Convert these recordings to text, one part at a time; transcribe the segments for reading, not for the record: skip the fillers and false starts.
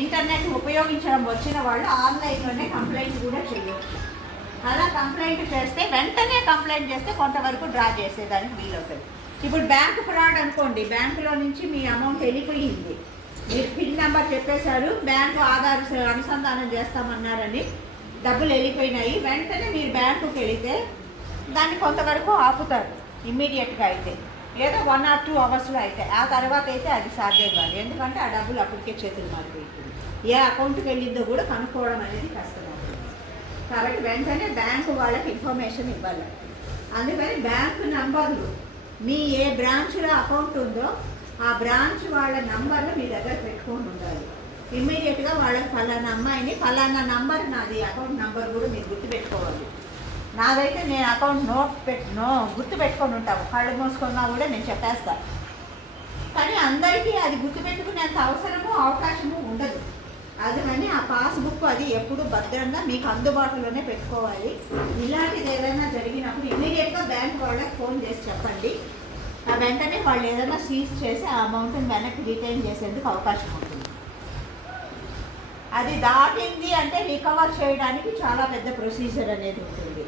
Internet ఉపయోగించడం వచ్చిన వాళ్ళు ఆన్లైన్లోనే కంప్లైంట్ కూడా చేయవచ్చు. అలా కంప్లైంట్ చేస్తే వెంటనే కంప్లైంట్ చేస్తే కొంతవరకు డ్రా చేసేదానికి వీలవుతుంది. ఇప్పుడు బ్యాంక్ ఫ్రాడ్ అనుకోండి, బ్యాంకులో నుంచి మీ అమౌంట్ వెళ్ళిపోయింది, మీరు పిన్ నెంబర్ చెప్పేశారు, బ్యాంకు ఆధార్ అనుసంధానం చేస్తామన్నారని డబ్బులు వెళ్ళిపోయినాయి. వెంటనే మీరు బ్యాంకుకి వెళితే దాన్ని కొంతవరకు ఆపుతారు ఇమ్మీడియట్గా. అయితే ఏదో 1 or 2 అవర్స్లో అయితే, ఆ తర్వాత అయితే అది సాధ్యం కాదు. ఎందుకంటే ఆ డబ్బులు అప్పటికే చేతులు మారిపోతుంది. ఏ అకౌంట్కి వెళ్ళిందో కూడా కనుక్కోవడం అనేది కష్టమవుతుంది. కాబట్టి వెంటనే బ్యాంకు వాళ్ళకి ఇన్ఫర్మేషన్ ఇవ్వాలి. అందుకని బ్యాంకు నంబర్లు, మీ ఏ బ్రాంచ్లో అకౌంట్ ఉందో ఆ బ్రాంచ్ వాళ్ళ నంబర్లు మీ దగ్గర పెట్టుకొని ఉండాలి. ఇమ్మీడియట్గా వాళ్ళకి ఫలానా అమ్మాయిని, ఫలానా నంబర్ నాది, అకౌంట్ నంబర్ కూడా మీరు గుర్తుపెట్టుకోవాలి. నాదైతే నేను అకౌంట్ గుర్తు పెట్టుకొని ఉంటాము, కళ్ళు మూసుకున్నా కూడా నేను చెప్పేస్తాను. కానీ అందరికీ అది గుర్తుపెట్టుకునేంత అవసరము అవకాశము ఉండదు. అందుకని ఆ పాస్బుక్ అది ఎప్పుడు భద్రంగా మీకు అందుబాటులోనే పెట్టుకోవాలి. ఇలాంటిది ఏదైనా జరిగినప్పుడు ఇమీడియట్గా బ్యాంక్ వాళ్ళకి ఫోన్ చేసి చెప్పండి. ఆ వెంటనే వాళ్ళు ఏదైనా సీజ్ చేసి ఆ అమౌంట్ని వెనక్కి రిటైన్ చేసేందుకు అవకాశం ఉంటుంది. అది దాటింది అంటే రికవర్ చేయడానికి చాలా పెద్ద ప్రొసీజర్ అనేది ఉంటుంది.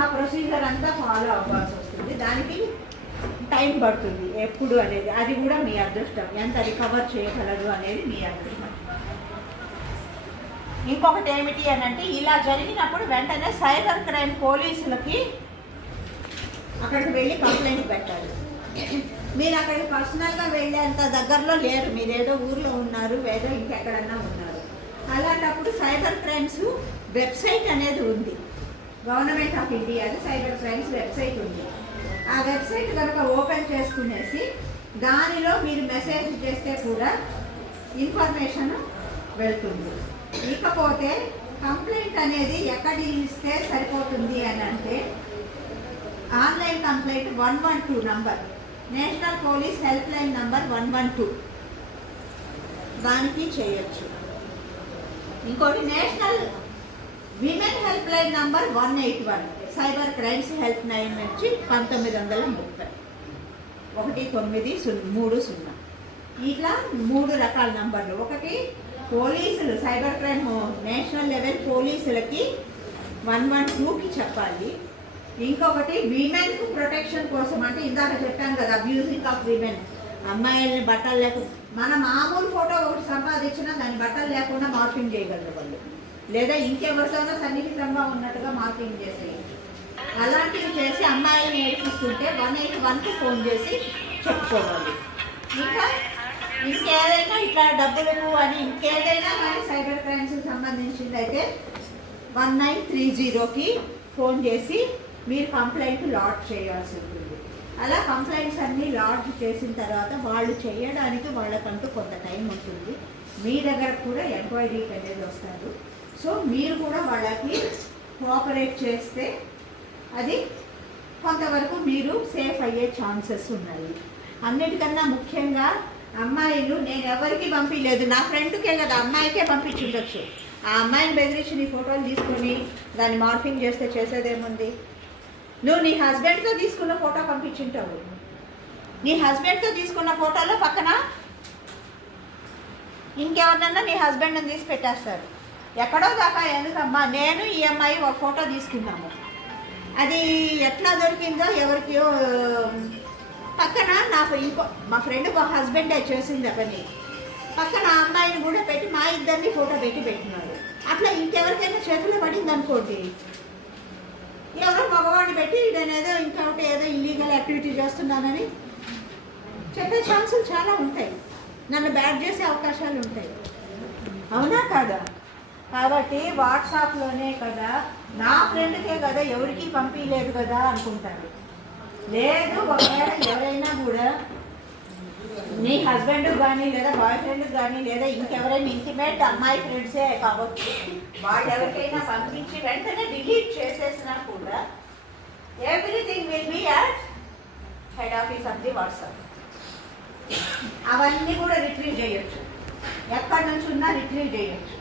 ఆ ప్రొసీజర్ అంతా ఫాలో అవ్వాల్సి వస్తుంది. దానికి టైం పడుతుంది ఎప్పుడు అనేది, అది కూడా మీ అదృష్టం. ఎంత రికవర్ చేయగలరు అనేది మీ అదృష్టం. ఇంకొకటి ఏమిటి అని అంటే, ఇలా జరిగినప్పుడు వెంటనే సైబర్ క్రైమ్ పోలీసులకి అక్కడికి వెళ్ళి కంప్లైంట్ పెట్టాలి. మీరు అక్కడికి పర్సనల్గా వెళ్ళేంత దగ్గరలో లేరు, మీరు ఏదో ఊర్లో ఉన్నారు, ఏదో ఇంకెక్కడన్నా ఉన్నారు. అలాంటప్పుడు సైబర్ క్రైమ్స్ వెబ్సైట్ అనేది ఉంది, గవర్నమెంట్ ఆఫ్ ఇండియాలో సైబర్ క్రైమ్స్ వెబ్సైట్ ఉంది. ఆ వెబ్సైట్ కనుక ఓపెన్ చేసుకునేసి దానిలో మీరు మెసేజ్ చేస్తే కూడా ఇన్ఫర్మేషన్ వెళ్తుంది. ఇకపోతే కంప్లైంట్ అనేది ఎక్కడ ఇస్తే సరిపోతుంది అని అంటే, online complaint 112 number, national police help line number 112, దానికి చేయొచ్చు. ఇంకోటి national women help line number 181, cyber crimes help line నుంచి 1930 1930. ఇట్లా 3 రకాల నంబర్లు. ఒకటి పోలీసులు, సైబర్ క్రైమ్ నేషనల్ లెవెల్ పోలీసులకి 112కి చెప్పాలి. ఇంకొకటి విమెన్ ప్రొటెక్షన్ కోసం, అంటే ఇందాక చెప్పాను కదా, అబ్యూజింగ్ ఆఫ్ విమెన్, అమ్మాయిల్ని బట్టలు లేకుండా, మన మామూలు ఫోటో ఒకటి సంపాదించినా దాన్ని బట్టలు లేకుండా మార్పింగ్ చేయగలరు వాళ్ళు, లేదా ఇంకెవరితోనో సన్నిహితంగా ఉన్నట్టుగా మార్పింగ్ చేసేయచ్చు. అలాంటివి చేసి అమ్మాయిల్ని నేర్పిస్తుంటే 181కి ఫోన్ చేసి చెప్పుకోవాలి. ఇంకా ఇంకేదైనా ఇట్లా డబ్బులు అని ఇంకేదైనా కానీ సైబర్ క్రైమ్స్కి సంబంధించింది అయితే 1930కి ఫోన్ చేసి మీరు కంప్లైంట్ లాడ్జ్ చేయాల్సి ఉంటుంది. అలా కంప్లైంట్స్ అన్నీ లాడ్జ్ చేసిన తర్వాత వాళ్ళు చేయడానికి వాళ్ళకంటూ కొంత టైం ఉంటుంది. మీ దగ్గర కూడా ఎంక్వైరీకి అనేది వస్తారు. సో మీరు కూడా వాళ్ళకి కోఆపరేట్ చేస్తే అది కొంతవరకు మీరు సేఫ్ అయ్యే ఛాన్సెస్ ఉన్నాయి. అన్నిటికన్నా ముఖ్యంగా అమ్మాయిలు, నేను ఎవరికి పంపించలేదు, నా ఫ్రెండ్కే కదా, అమ్మాయికే పంపించుండొచ్చు. ఆ అమ్మాయిని బెదిరించి నీ ఫోటోలు తీసుకొని దాన్ని మార్ఫింగ్ చేస్తే చేసేదేముంది? నువ్వు నీ హస్బెండ్తో తీసుకున్న ఫోటో పంపించుంటావు, నీ హస్బెండ్తో తీసుకున్న ఫోటోలో పక్కన ఇంకెవరినన్నా నీ హస్బెండ్ని తీసి పెట్టేస్తారు. ఎక్కడో దాకా ఎందుకమ్మా, నేను ఈ అమ్మాయి ఒక ఫోటో తీసుకున్నాము, అది ఎట్లా దొరికిందో ఎవరికో పక్కన నాకు మా ఫ్రెండ్ హస్బెండ్ చేసింది పని, పక్కన అమ్మాయిని కూడా పెట్టి మా ఇద్దరిని ఫోటో పెట్టినారు. అట్లా ఇంకెవరికైనా చేతిలో పడింది అనుకోండి, ఎవరో మగవాడిని పెట్టి నేనేదో ఇంకొకటి ఏదో ఇల్లీగల్ యాక్టివిటీ చేస్తున్నానని చెప్పే ఛాన్సులు చాలా ఉంటాయి, నన్ను బ్యాడ్ చేసే అవకాశాలు ఉంటాయి. అవునా కాదా? కాబట్టి వాట్సాప్లోనే కదా, నా ఫ్రెండ్కే కదా, ఎవరికి పంపించలేదు కదా అనుకుంటారు. లేదు, ఒకవేళ ఎవరైనా కూడా నీ హస్బెండ్కి కానీ లేదా బాయ్ ఫ్రెండ్కి కానీ లేదా ఇంకెవరైనా ఇంటిమేట్ అమ్మాయి ఫ్రెండ్సే కావచ్చు, వాళ్ళు ఎవరికైనా పంపించి వెంటనే డిలీట్ చేసేసినా కూడా everything will be at head office of the WhatsApp. అవన్నీ కూడా రిట్రీవ్ చేయొచ్చు, ఎక్కడి నుంచి ఉన్నా రిట్రీవ్ చేయొచ్చు.